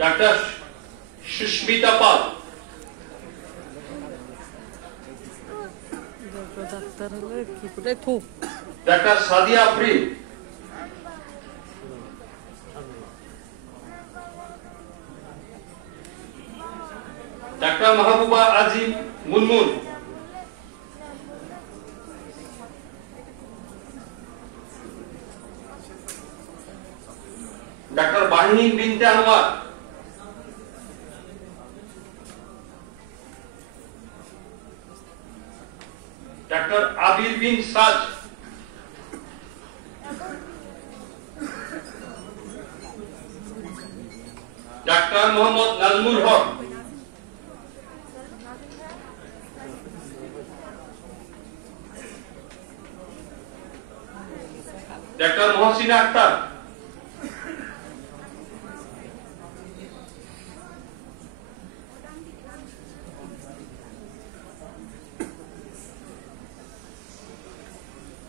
Dr. Shushmita Pal. Dr. Sadia Afrin. Dr. Mahabuba Azim Munmun. Dr. Bahin Binte Anwar. Dr. Abir bin Saj. Dr. Muhammad Nazmur Haq. Dr. Mohsina Akhtar.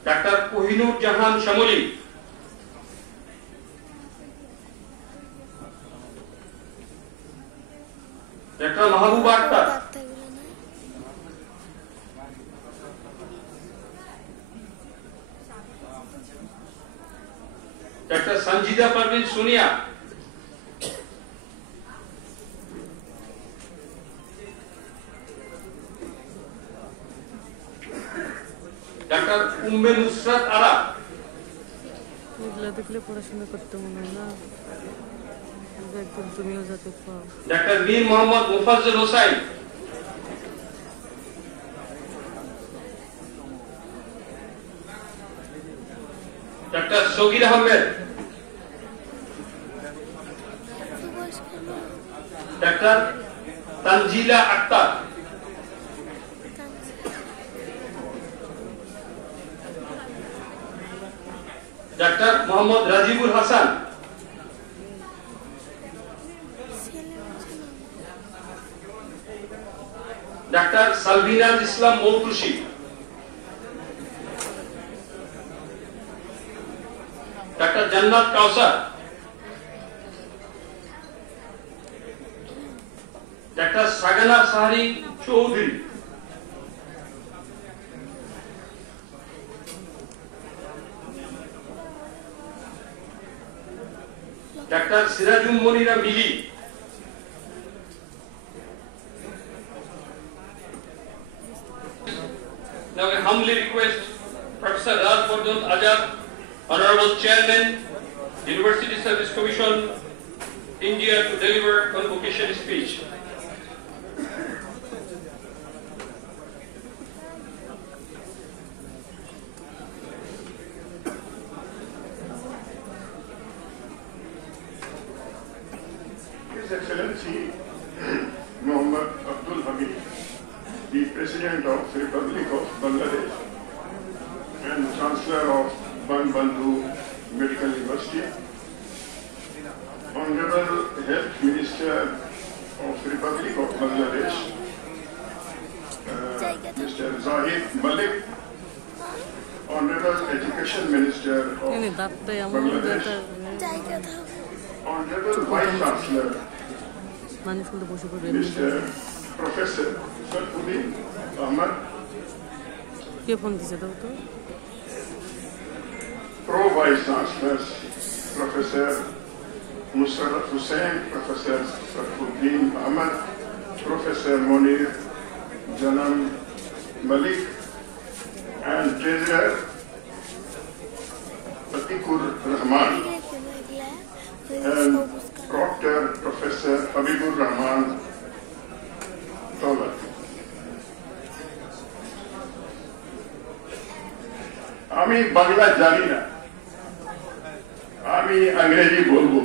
Dr. Kohinur Jahan Shamoli. Dr. Mahabuba Akhtar. Dr. Sanjida Parvin Sonia. Dr. Umme Nusrat Ara. Dr. Mir Muhammad Mufazzal Hossain. Dr. Shogir Ahmed. Dr. Tanjila Akhtar. Dr. Muhammad Rajibul Hasan. Dr. Salvina Islam Moutushi. Dr. Jannat Kausar. Dr. Sagana Sahari Choudhury. Dr. Sirajul Monira Mili. Now I humbly request Professor Raj Vardhan Azad, Honorable Chairman, University Service Commission, India, to deliver convocation speech. His Excellency Muhammad Abdul Hamid, the President of the Republic of Bangladesh and Chancellor of Bangabandhu Medical University, Honorable Health Minister of the Republic of Bangladesh, Mr. Zahid Malik, Honorable Education Minister of Bangladesh, Honorable Vice Chancellor, Mr. Professor Sarfuddin Ahmad, Pro Vice Chancellors, Professor Musharraf Hussain, Professor Sarfuddin Ahmad, Professor Monir Janam Malik, and Treasurer Atikur Rahman, and Proctor Professor Habibur Rahman Tawlat. আমি বাংলা জানি না, আমি ইংরেজি বলবো।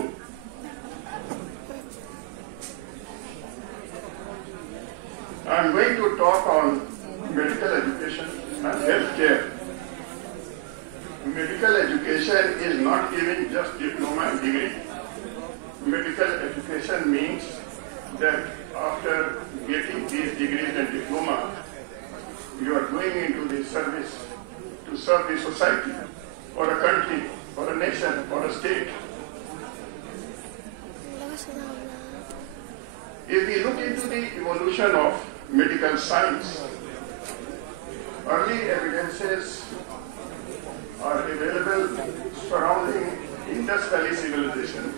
I'm going to talk on medical education and healthcare. Medical education is not giving just diploma and degree. Medical education means that after getting these degrees and diploma, you are going into the service to serve the society, or a country, or a nation, or a state. early evolution of medical science. Early evidences are available surrounding Indus Valley civilization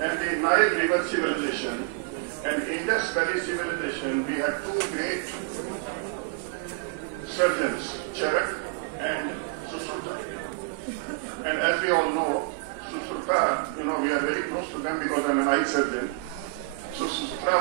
and the Nile River civilization. And Indus Valley civilization, we had two great surgeons, Charak